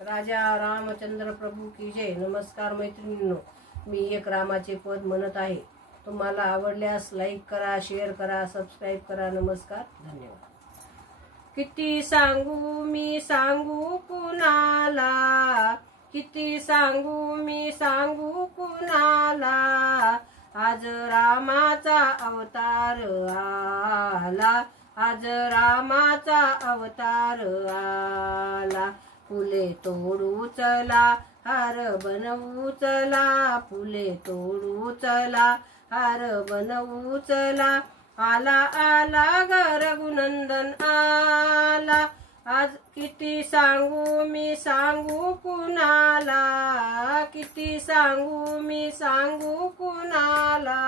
राजा रामचंद्र प्रभू की जय। नमस्कार मैत्रिणींनो, मी एक रामाचे पद म्हणत आहे। तुम्हाला आवडल्यास लाईक करा, शेअर करा, सबस्क्राईब करा। नमस्कार, धन्यवाद। किती सांगू मी सांगू कुणाला, किती सांगू मी सांगू कुणाला, आज रामाचा अवतार आला, आज रामाचा अवतार आला। फुले तोडू चला, हार बनवू चला, फुले तोडू चला, हार बनवू चला। आला आला ग रघुनंदन आला, आज किती सांगू मी सांगू कुणाला, किती सांगू मी सांगू कुणाला,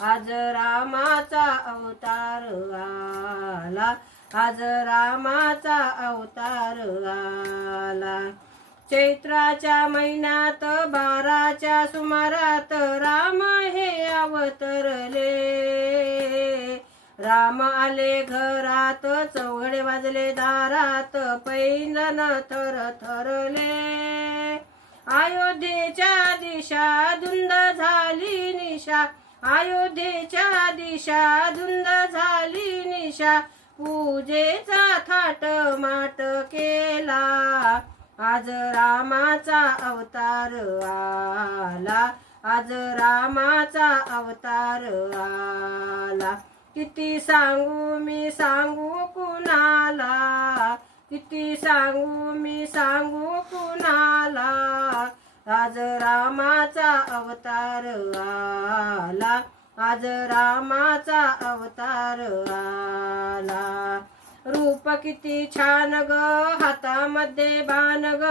आज रामाचा अवतार आला, आज रामाचा अवतार आला। चैत्राच्या महिन्यात 12च्या सुमारात राम हे अवतरले, राम आले घरात, चौघडे वाजले दारात, पैंजण थरथरले। अयोध्येच्या दिशा धुंद झाली निशा, अयोध्येच्या दिशा धुंद झाली निशा, पूजेचा थाट माट केला, आज रामाचा अवतार आला, आज रामाचा अवतार आला। किती सांगू मी सांगू कुणाला, किती सांगू मी सांगू कुणाला, आज रामाचा अवतार आला, आज रामाचा अवतार आला। रूप किती छान ग, हातामध्ये बाण ग,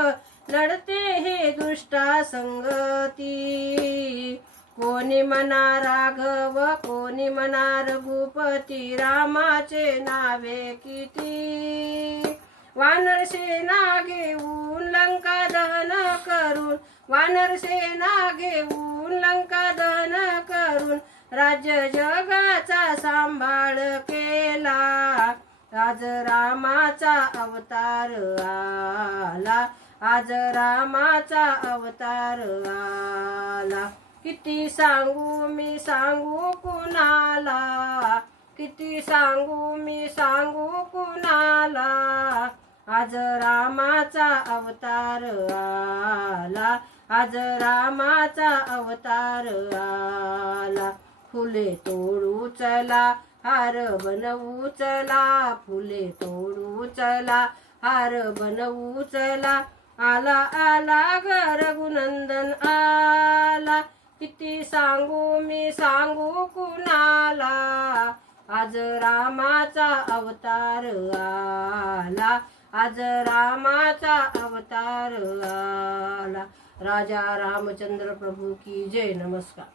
लढते हे दुष्टा संगती। कोणी म्हणा राघव, कोणी म्हणा रघुपती, रामाचे नावे किती। वानर सेना घेऊन लंका दहन करून, वानर सेना घेऊन लंका दहन करून, राज्य जगाचा सांभाळ केला, आज रामाचा अवतार आला, आज रामाचा अवतार आला। किती सांगू मी सांगू कुणाला, किती सांगू मी सांगू कुणाला, आज रामाचा अवतार आला, आज रामाचा अवतार आला। फुले तोडू चला, हार बनवू चला, फुले तोडू चला, हार बनवू चला। आला आला ग रघुनंदन आला, किती सांगू मी सांगू कुणाला, आज रामाचा अवतार आला, आज रामाचा अवतार आला। राजा रामचंद्र प्रभू की जय। नमस्कार।